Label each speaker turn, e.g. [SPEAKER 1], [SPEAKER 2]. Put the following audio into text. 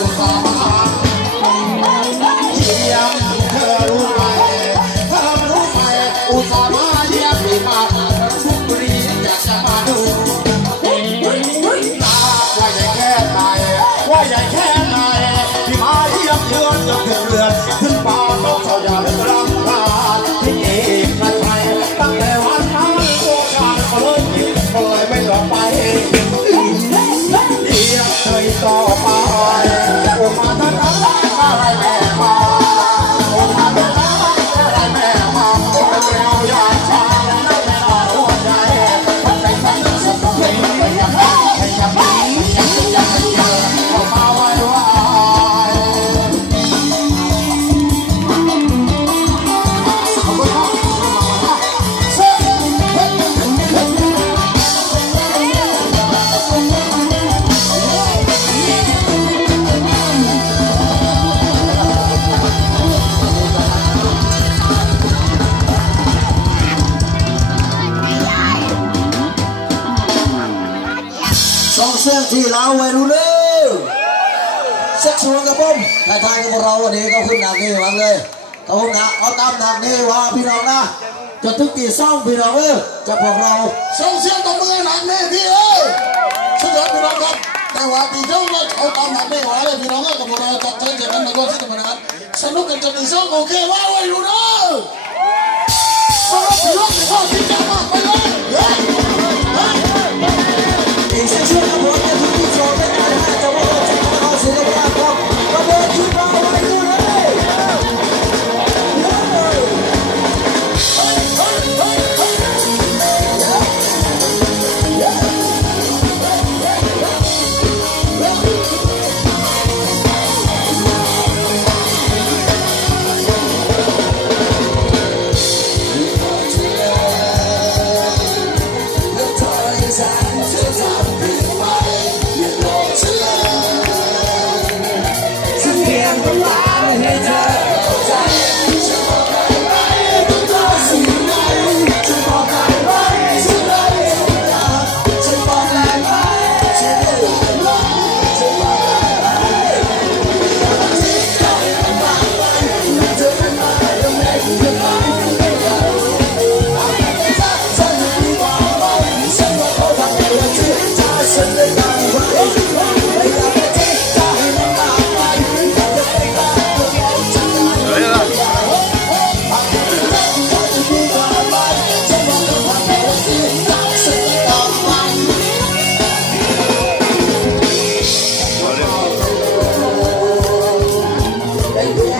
[SPEAKER 1] อุตส่าห์มาเยี่ยมเธอรู้ไห สองเสียง
[SPEAKER 2] ที่เราไว้รู้เรื่องเซ็กชวลกับผมทายทายกับเราวันนี้ก็คุณหนักนี่วังเลยเขาคุณหนักเอาตามหนักนี่ว่าพี่น้องนะจนถึงตีซ่องพี่น้องเออจะพวกเรา
[SPEAKER 1] ส่งเสียงตบมือหนักแน่พี่เอ้ยสุดยอดพี่น้องครับแต่ว่าพี่เจ้าเราเอาตามหนักไม่ไหวเลยพี่น้องก็กับพวกเราจับใจเจ็บกันมาก่อนสิกันนะครับสนุกกันจนถึงสองโอเคว่าไว้อยู่เด้อ